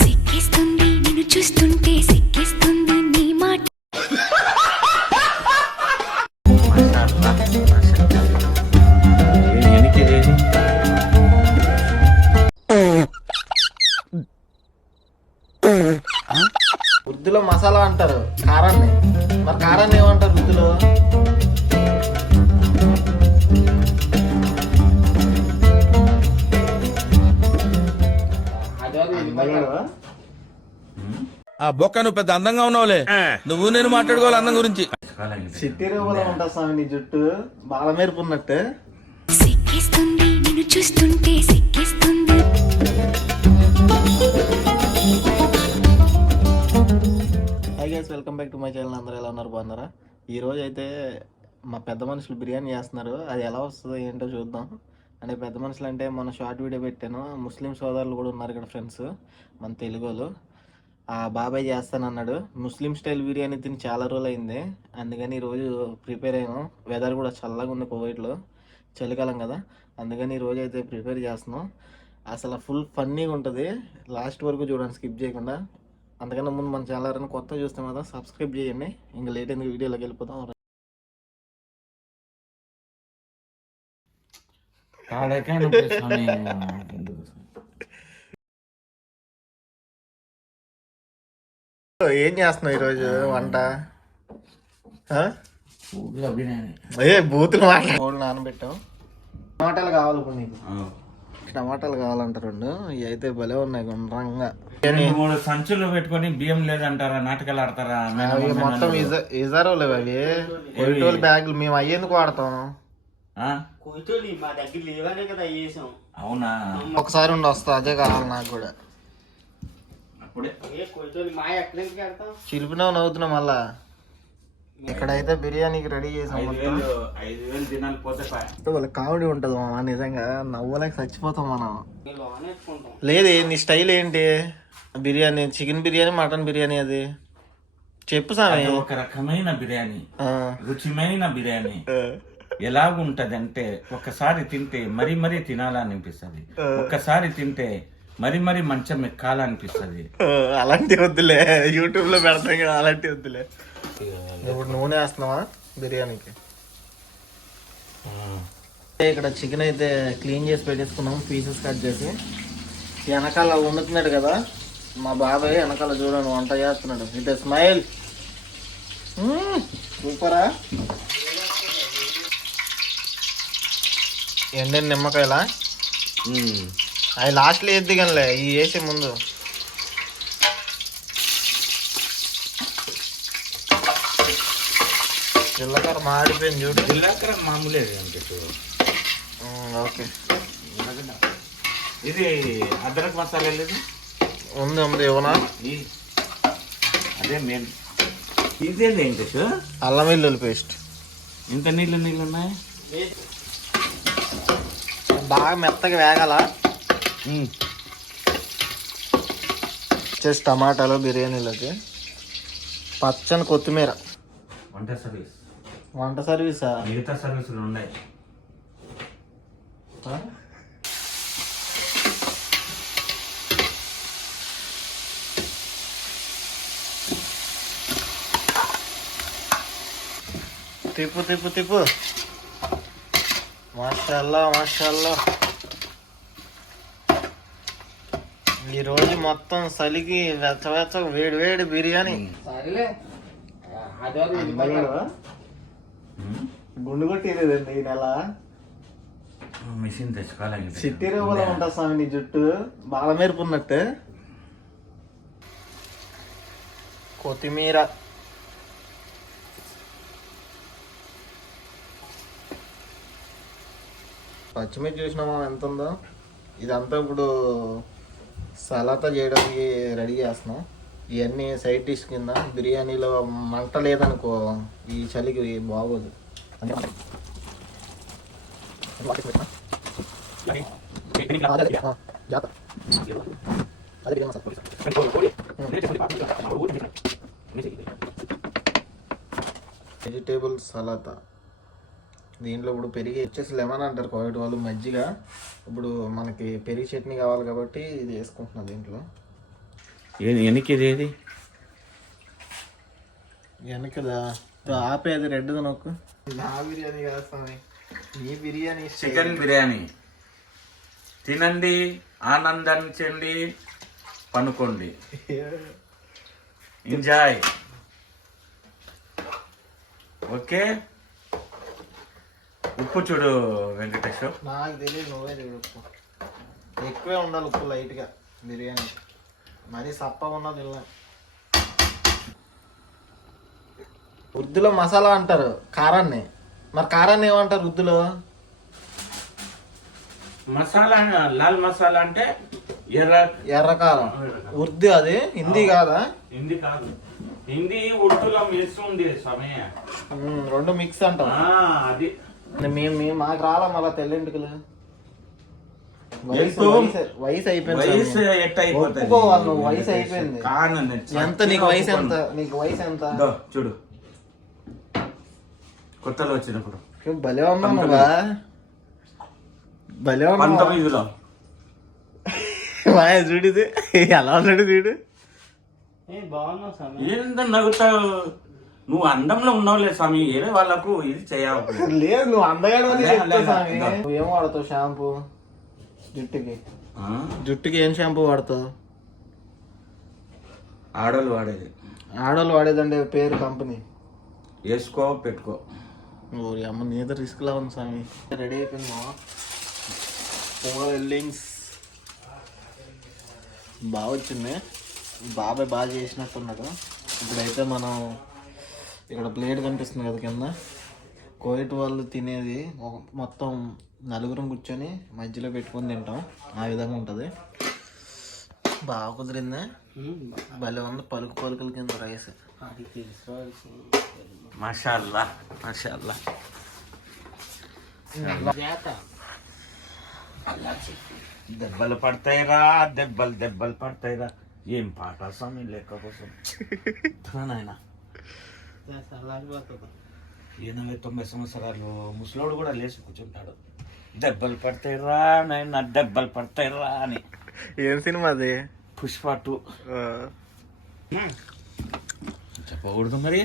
సిక్కిస్తుంది నిన్ను చూస్తుంటే సిక్కిస్తుంది నీ మాట ఉర్దూలో మసాలా అంటారు కారాన్ని. మరి కారాన్ని ఏమంటారు ఉర్దూలో? ఆ బొక్క నువ్వు పెద్ద అందంగా ఉన్నావులే, నువ్వు నేను మాట్లాడుకోవాలి అందం గురించి. చిట్టి రూపంలో ఉంటా స్వామి నీ జుట్టు బాగా మెరుపున్నట్టు. సిక్కిస్తుంది నిన్ను చూస్తుంటే సిక్కిస్తుంది. Hi guys, welcome back to my channel. అందరూ ఎలా ఉన్నారు, బాగున్నారా? ఈరోజు అయితే మా పెద్ద మనుషులు బిర్యానీ చేస్తున్నారు. అది ఎలా వస్తుందో ఏంటో చూద్దాం. అంటే పెద్ద మనుషులు అంటే మన షార్ట్ వీడియో పెట్టాను, ముస్లిం సోదరులు కూడా ఉన్నారు ఇక్కడ ఫ్రెండ్స్, మన తెలుగు వాళ్ళు. ఆ బాబాయ్ చేస్తానన్నాడు. ముస్లిం స్టైల్ బిర్యానీ తిని చాలా రోజులు అయింది, అందుకని ఈరోజు ప్రిపేర్ అయ్యాను. వెదర్ కూడా చల్లగా ఉంది, కోవిడ్లో చలికాలం కదా, అందుకని ఈరోజు అయితే ప్రిపేర్ చేస్తున్నాం. అసలు ఫుల్ ఫన్నీగా ఉంటుంది, లాస్ట్ వరకు చూడండి స్కిప్ చేయకుండా. అంతకన్నా ముందు మన ఛానల్ ఎవరైనా కొత్త చూస్తే మాత్రం సబ్స్క్రైబ్ చేయండి. ఇంకా లేట్ అయింది, వీడియోలోకి వెళ్ళిపోతాం. ఏం చేస్తున్నావు ఈరోజు వంట? బూతులు మాట్లాడు. నానబెట్టావు. టమాటాలు కావాలి ఇప్పుడు నీకు. టమాటాలు కావాలంటారు రెండు. ఇవి అయితే భలే ఉన్నాయి గుండ్రంగా. 3 సంచులు పెట్టుకొని బియ్యం లేదంటారా, నాటకాలు ఆడతారా? మొత్తం ఇజారో లేవు అవి, కొయిటోల్ బ్యాగులు. మేము అయ్యేందుకు వాడతాం? అవునా? ఒకసారి ఉండి వస్తా, అదే కావాలి నాకు కూడా. చిలిపినావు, నవ్వుతున్నావు మళ్ళా. ఇక్కడైతే బిర్యానీకి రెడీ చేసాం. వాళ్ళ కామెడీ ఉంటుంది మామ, నిజంగా నవ్వలేక చచ్చిపోతాం మనం. లేదు, నీ స్టైల్ ఏంటి? బిర్యానీ, చికెన్ బిర్యానీ, మటన్ బిర్యానీ, అది చెప్పు సామి. ఒక రకమైన బిర్యానీ, రుచిమైన బిర్యానీ. ఎలాగుంటది అంటే ఒక్కసారి తింటే మరీ మరీ తినాలనిపిస్తుంది, ఒక్కసారి తింటే మరి మరి మంచం ఎక్కాలనిపిస్తుంది. అలాంటి వద్దులే, యూట్యూబ్ లో పెడతాం కదా, అలాంటి వద్దులే. ఇప్పుడు నూనె వేస్తున్నావా బిర్యానీకి? ఇక్కడ చికెన్ అయితే క్లీన్ చేసి పెట్టేసుకున్నాం, పీసెస్ కట్ చేసి. వెనకాల వండుతున్నాడు కదా మా బాబాయ్, వెనకాల చూడండి వంట చేస్తున్నాడు. ఇదే స్మైల్, సూపరా. ఎండిన నిమ్మకాయలా? అవి లాస్ట్లో వేద్ది కానిలే, ఇవి వేసే ముందు. జీలకర్ర మాడిపోయింది చూడు. జీలకర్ర మామూలే. ఓకే, ఇది అదరక్ మసాలా లేదు? ఉంది ఇవ్వనా? అదే మెయిన్. ఇదేంటి ఏంటి? అల్లం వెల్లుల్లి పేస్ట్. ఇంత నీళ్ళు ఉన్నాయి. బాగా మెత్తగా వేగాల. వచ్చేసి టమాటాలు బిర్యానీలోకి, పచ్చని కొత్తిమీర. వంట సర్వీసా? మిగతా సర్వీసులు ఉన్నాయి. తిప్పు తిప్పు తిప్పు. మాషాల్లా మాషాల్లా. ఈరోజు మొత్తం చలికి వెచ్చ వేడి వేడి బిర్యానీ. గుండు కొట్టేదండి ఈ నెల. మిషన్ తెచ్చుకోవాలి. చిట్టి రూపంలో ఉంటా స్వామి నీ జుట్టు బాగా మెరుపున్నట్టు. కొత్తిమీర, పచ్చిమిర్చి చూసినామా ఎంత ఉందో. ఇదంతా ఇప్పుడు సలాతా చేయడానికి రెడీ చేస్తున్నాం. ఇవన్నీ సైడ్ డిష్ కింద. బిర్యానీలో మంట లేదనుకో ఈ చలికి బాగోదు. వెజిటేబుల్ సలాతా దీంట్లో ఇప్పుడు పెరిగి వచ్చేసి లెమన్ అంటారు కోవిడ్ వాళ్ళు, మజ్జిగ. ఇప్పుడు మనకి పెరిగి చట్నీ కావాలి కాబట్టి ఇది వేసుకుంటున్నా దీంట్లో. ఎనికిది ఏది వెనకదా ఆపేది రెడ్ది నాకు. నా బిర్యానీ కాదు స్వామి, నీ బిర్యానీ. చికెన్ బిర్యానీ తినండి, ఆనందించండి, పనుకోండి, ఎంజాయ్. ఓకే. ఉప్పు చూడు వెంకటేష్. నాకు తెలియదు, నువ్వే చూడు. ఉప్పు ఎక్కువే ఉండాలి, ఉప్పు లైట్గా బిర్యానీ, మరీ సప్పగా ఉన్నది ఇలా. ఉర్దూలో మసాలా అంటారు కారాన్ని, మరి కారాన్ని ఏమంటారు ఉర్దూలో? మసాలా, లాల్ మసాలా అంటే ఎర్ర కారం. ఉర్దూ అది, హిందీ కాదా? హిందీ కాదు, హిందీ ఉర్దూలో మిక్స్ ఉంది సమయ, రెండు మిక్స్ అంటాం. అది మాకు రాలా మళ్ళా తెల్లింటికలు. వయసు అయిపోయింది, ఒప్పుకోవాలి నువ్వు, వయసు అయిపోయింది. ఎంత నీకు వయసు ఎంత? నీకు వయసు ఎంత చూడు, కొత్తలో వచ్చినప్పుడు భలే ఉన్నా నువ్వా, భలే ఉన్నా. 19లో చూడిది ఎలా ఉన్నాడు వీడు. ఏందో నవ్వుతావు నువ్వు, అందంలో ఉన్నావులే స్వామి, వేరే వాళ్ళకు ఇది చేయాలి. లేదు నువ్వు అందగాడు నువ్వేం వాడతావు షాంపూ జుట్టుకి? జుట్టుకి ఏం షాంపూ వాడతావు? ఆడోళ్ళు వాడేది. ఆడోళ్ళు వాడేదండి పేరు కంపెనీ. వేసుకో పెట్టుకో. ఓరి అమ్మ, నీతో రిస్క్ లా ఉంది స్వామి. రెడీ అయిపోయిందా? వెల్డింగ్స్ బాగా వచ్చింది, బాబాయ్ బాగా చేసినట్టున్నాడు. ఇప్పుడైతే మనం ఇక్కడ ప్లేట్ కనిపిస్తుంది కదా కింద, కోవిడ్ వాళ్ళు తినేది మొత్తం నలుగురం కూర్చొని మధ్యలో పెట్టుకొని తింటాం, ఆ విధంగా ఉంటుంది. బాగా కుదిరింది, భలే ఉంది. పలుకుల కింద రైస్. మాషాల్లా మాషాల్లా. దెబ్బలు పడతాయిరా, దెబ్బలు పడతాయిరా. ఏం పాట స్వామి లెక్క కోసం నాయన. 80-90 సంవత్సరాలు ముసలోడు కూడా లేచి కూర్చుంటాడు. దెబ్బలు పడతాయిరా నాయన, దెబ్బలు పడతాయిరా అని. ఏం సినిమా అది? పుష్ప 2. చెప్పకూడదు మరి.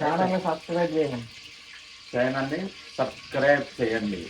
ఛానల్ని సబ్స్క్రైబ్ చేయండి. ఛానల్ని సబ్స్క్రైబ్ చేయండి.